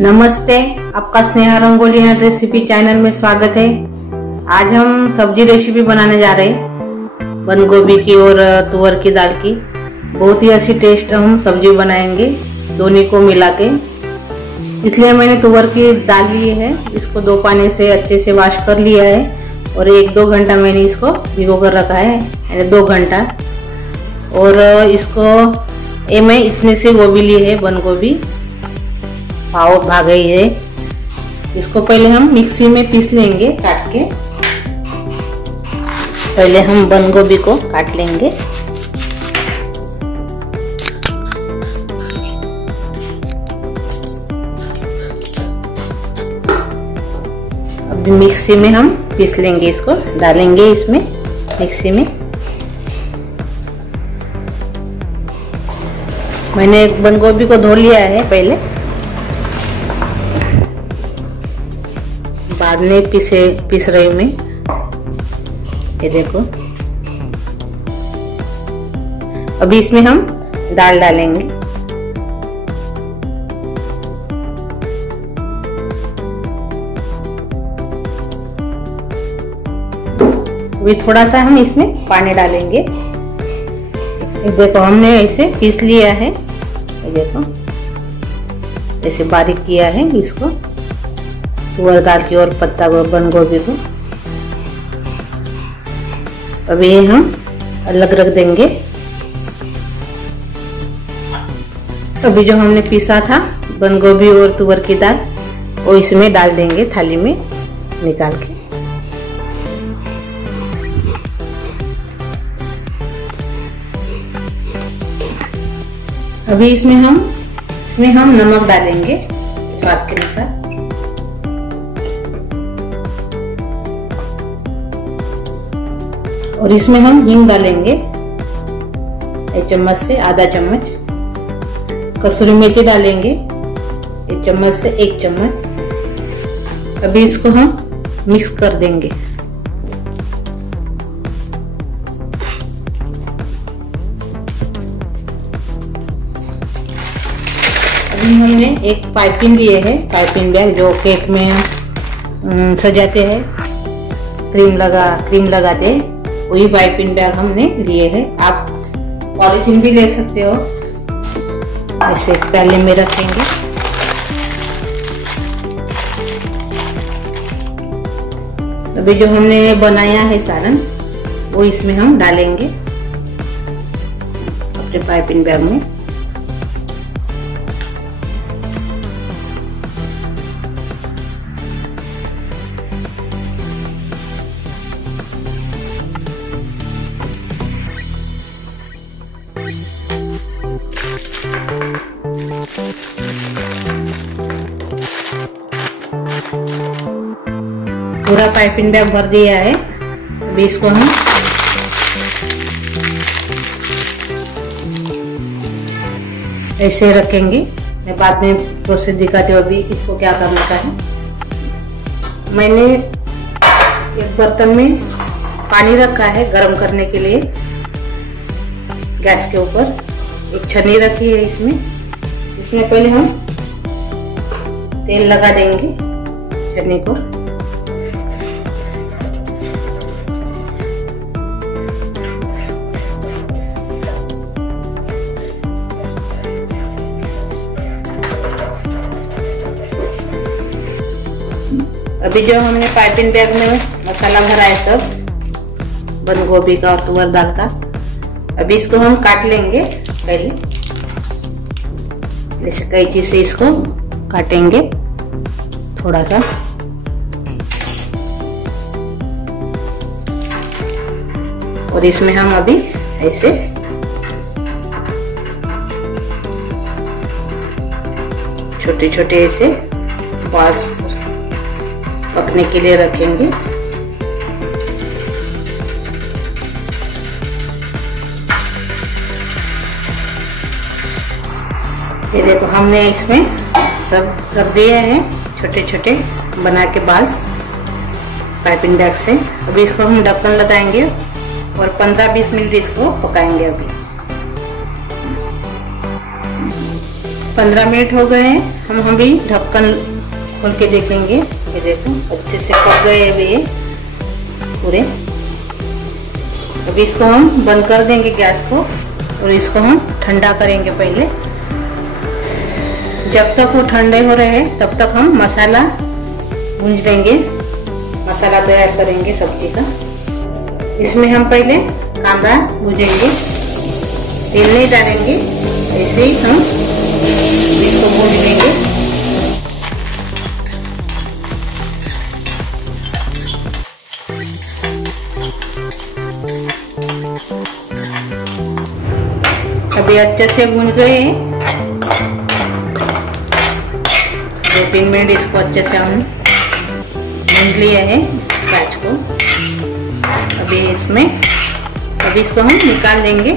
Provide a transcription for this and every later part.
नमस्ते, आपका Sneha rangoli and recipe channel में स्वागत है। आज हम सब्जी रेसिपी बनाने जा रहे हैं बंद गोभी की और तुअर की दाल की। बहुत ही अच्छी टेस्ट हम सब्जी बनाएंगे दोनों को मिला के। इसलिए मैंने तुअर की दाल ली है, इसको 2 पानी से अच्छे से वॉश कर लिया है और 1-2 घंटा मैंने इसको भिगो कर रखा है, यानी 2 घंटा। और इसको मैं इतने से गोभी ली है, बंद गोभी पाव भाग गई है। इसको पहले हम मिक्सी में पीस लेंगे काट के। पहले हम बंद गोभी को काट लेंगे। अभी मिक्सी में हम पीस लेंगे, इसको डालेंगे इसमें मिक्सी में। मैंने बंद गोभी को धो लिया है पहले, बाद में पीस रही हूँ मैं। ये देखो, अभी इसमें हम दाल डालेंगे। अभी थोड़ा सा हम इसमें पानी डालेंगे। ये देखो, हमने ऐसे पीस लिया है। ये देखो, ऐसे बारीक किया है इसको, तुअर दाल की और पत्ता बंद गोभी को। अभी ये हम अलग रख देंगे। अभी जो हमने पीसा था बंद गोभी और तुअर की दाल, वो इसमें डाल देंगे थाली में निकाल के। अभी इसमें हम नमक डालेंगे स्वाद के अनुसार। और इसमें हम हींग डालेंगे 1 चम्मच से आधा चम्मच। कसूरी मेथी डालेंगे 1 चम्मच से 1 चम्मच। अभी इसको हम मिक्स कर देंगे। अभी हमने एक पाइपिंग लिए है, पाइपिंग बैग जो केक में सजाते हैं, क्रीम लगाते हैं, वही पाइपिंग बैग हमने लिए हैं। आप पॉलीथीन भी ले सकते हो। ऐसे पहले में रखेंगे। अभी जो हमने बनाया है सालन, वो इसमें हम डालेंगे अपने पाइपिंग बैग में। पूरा पाइपिंग बैग भर दिया है। अभी इसको हम ऐसे रखेंगे। मैं बाद में प्रोसेस दिखाती हूँ अभी इसको क्या करना है। मैंने एक बर्तन में पानी रखा है गरम करने के लिए, गैस के ऊपर। एक छन्नी रखी है इसमें पहले हम तेल लगा देंगे छन्नी को। अभी जो हमने पाइपिंग बैग में मसाला भरा है सब बंद गोभी का और तुअर दाल का, अभी इसको हम काट लेंगे पहले। जैसे कैंची से इसको काटेंगे थोड़ा सा। और इसमें हम अभी ऐसे छोटे छोटे ऐसे बॉल्स पकने के लिए रखेंगे। ये देखो, हमने इसमें सब रख दिए हैं छोटे छोटे बना के बाल्स पाइपिंग बैग से। अभी इसको हम ढक्कन लगाएंगे और 15-20 मिनट इसको पकाएंगे। अभी 15 मिनट हो गए हैं। हम भी ढक्कन खोल के देखेंगे। ये देखो अच्छे से पक गए अभी ये पूरे। अभी इसको हम बंद कर देंगे गैस को और इसको हम ठंडा करेंगे पहले। जब तक वो ठंडे हो रहे हैं तब तक हम मसाला भूंज लेंगे, मसाला तैयार करेंगे सब्जी का। इसमें हम पहले कांदा भूजेंगे, तेल नहीं डालेंगे, ऐसे ही हम इसको भून लेंगे। अभी अच्छे से भून गए, 2-3 मिनट इसको अच्छे से हम भून लिया है प्याज को। अभी इसको हम निकाल देंगे।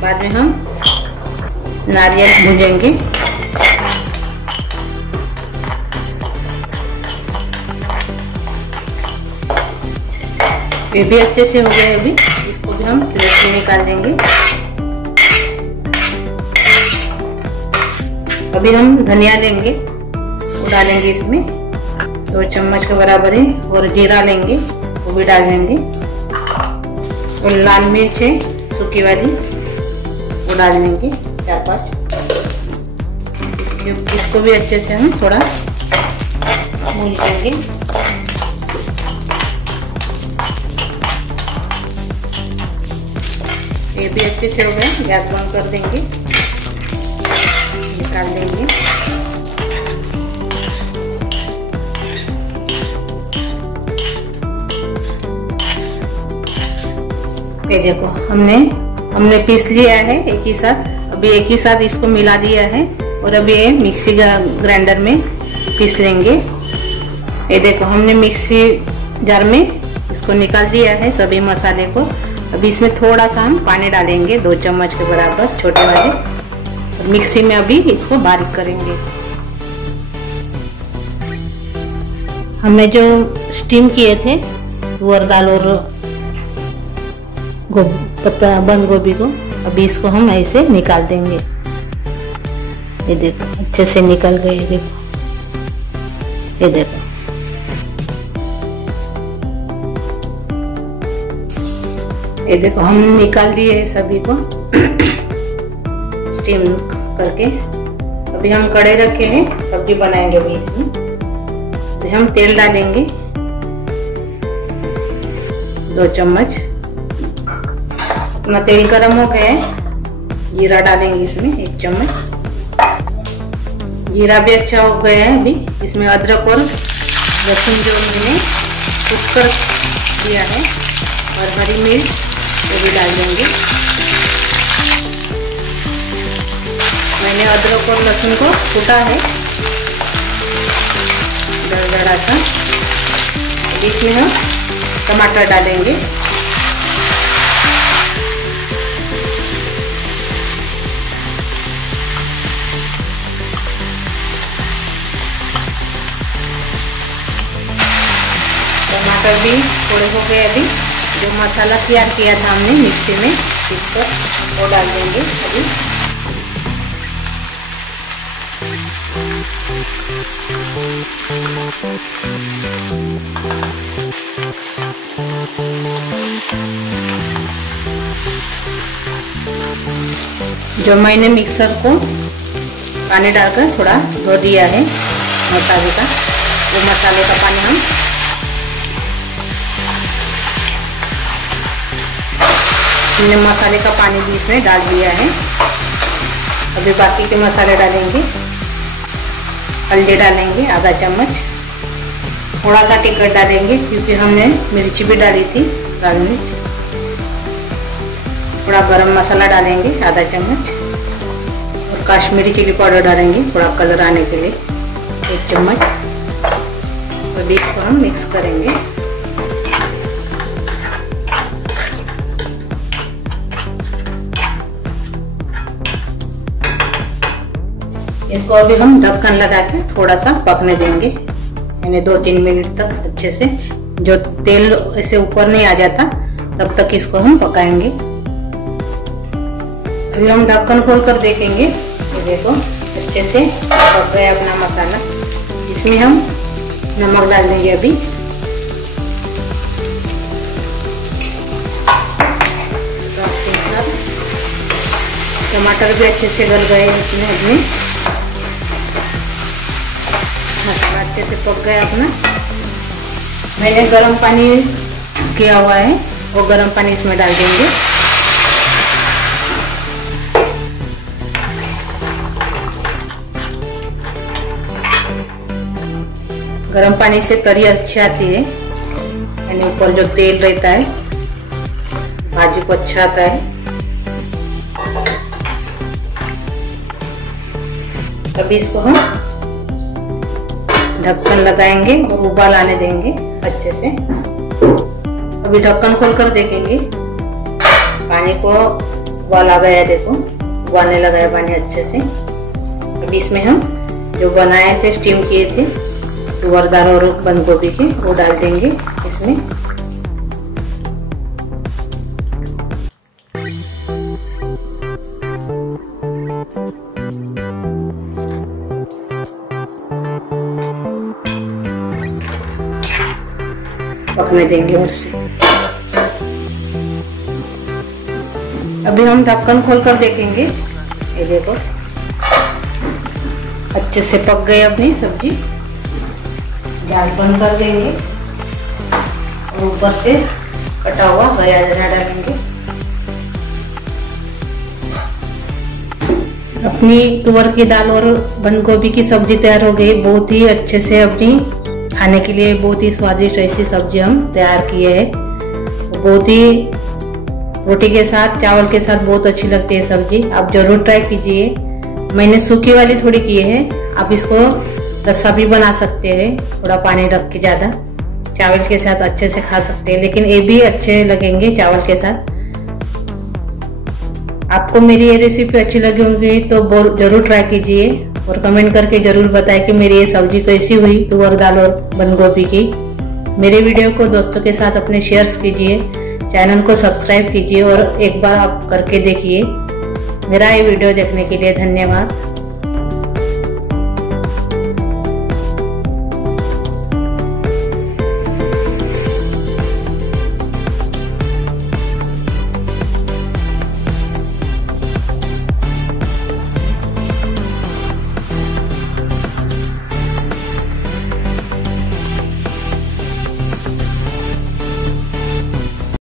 बाद में हम नारियल भूनेंगे। ये भी अच्छे से हो गए। अभी इसको भी हम प्लेट में निकाल देंगे। अभी हम धनिया लेंगे, वो डालेंगे इसमें 2 चम्मच के बराबर है, और जीरा लेंगे वो भी डाल देंगे, और लाल मिर्च है सूखी वाली वो डाल देंगे 4-5। इसको भी अच्छे से हम थोड़ा भून लेंगे। ये भी अच्छे से हो गया, गैस बंद कर देंगे, निकाल देंगे। ये देखो हमने पीस लिया है एक ही साथ। अभी एक ही साथ इसको मिला दिया है, और अभी ये मिक्सी ग्राइंडर में पीस लेंगे। ये देखो हमने मिक्सी जार में इसको निकाल दिया है सभी मसाले को। अभी इसमें थोड़ा सा हम पानी डालेंगे 2 चम्मच के बराबर छोटे वाले। मिक्सी में अभी इसको बारीक करेंगे। हमने जो स्टीम किए थे तुअर दाल और बंद गोभी को, अभी इसको हम ऐसे निकाल देंगे। ये देखो अच्छे से निकल गए। ये देखो ये देखो हम निकाल दिए सभी को स्टीम करके। अभी हम कढ़ाई रखे हैं, सब्जी बनाएंगे। अभी इसमें अभी हम तेल डालेंगे 2 चम्मच। अपना तेल गरम हो गया है। जीरा डालेंगे इसमें 1 चम्मच। जीरा भी अच्छा हो गया है। अभी इसमें अदरक और लहसुन जो मैंने कुट कर दिया है, और हरी मिर्च वो भी डाल देंगे। मैंने अदरक और लहसुन को कूटा है दरदरा सा। इसमें हम टमाटर डालेंगे। टमाटर भी थोड़े हो गए। अभी जो मसाला तैयार किया था हमने मिक्सी में पीसकर, वो डाल देंगे अभी। जो मैंने मिक्सर को पानी डालकर थोड़ा धो दिया है मसाले का, वो मसाले का पानी हम हमने मसाले का पानी भी इसमें डाल दिया है। अभी बाकी के मसाले डालेंगे। हल्दी डालेंगे आधा चम्मच, थोड़ा सा टिकट डालेंगे क्योंकि हमने मिर्ची भी डाली थी, लाल मिर्च। थोड़ा गरम मसाला डालेंगे आधा चम्मच, और कश्मीरी चिली पाउडर डालेंगे थोड़ा कलर आने के लिए 1 चम्मच। तो इसको हम मिक्स करेंगे। इसको अभी हम ढक्कन लगा के थोड़ा सा पकने देंगे, यानी 2-3 मिनट तक अच्छे से। जो तेल ऐसे ऊपर नहीं आ जाता तब तक इसको हम पकाएंगे। अभी हम ढक्कन खोल कर देखेंगे। ये देखो अच्छे से पक गया अपना मसाला। इसमें हम नमक डाल देंगे अभी। टमाटर भी अच्छे से गल गए इसमें मसाला अच्छे से पक गया अपना। मैंने गरम पानी किया हुआ है, वो गरम पानी इसमें डाल देंगे। गरम पानी से तरी अच्छी आती है, यानी ऊपर जो तेल रहता है भाजी को अच्छा आता है। अभी इसको हम ढक्कन लगाएंगे और उबाल आने देंगे अच्छे से। अभी ढक्कन खोलकर देखेंगे, पानी को उबाल आ गया है, देखो उबालने लगा है पानी अच्छे से। अभी इसमें हम जो बनाए थे, स्टीम किए थे तुअर दाल और बंद गोभी के, वो डाल देंगे इसमें। पकने देंगे और से। अभी हम ढक्कन खोलकर देखेंगे। ये देखो अच्छे से पक गई अपनी सब्जी। गैस बंद कर देंगे और ऊपर से कटा हुआ गया जरा डालेंगे। अपनी तुअर की दाल और बंद गोभी की सब्जी तैयार हो गई। बहुत ही अच्छे से अपनी खाने के लिए बहुत ही स्वादिष्ट ऐसी सब्जी हम तैयार किए हैं। बहुत ही रोटी के साथ, चावल के साथ बहुत अच्छी लगती है सब्जी। आप जरूर ट्राई कीजिए। मैंने सूखी वाली थोड़ी की है, आप इसको रस्सा भी बना सकते हैं, थोड़ा पानी रख के। ज्यादा चावल के साथ अच्छे से खा सकते हैं, लेकिन ये भी अच्छे लगेंगे चावल के साथ। आपको मेरी ये रेसिपी अच्छी लगी होगी तो जरूर ट्राई कीजिए और कमेंट करके जरूर बताएं कि मेरी ये सब्जी कैसी हुई, तुअर दाल और बंद गोभी की। मेरे वीडियो को दोस्तों के साथ अपने शेयर्स कीजिए, चैनल को सब्सक्राइब कीजिए और एक बार आप करके देखिए। मेरा ये वीडियो देखने के लिए धन्यवाद।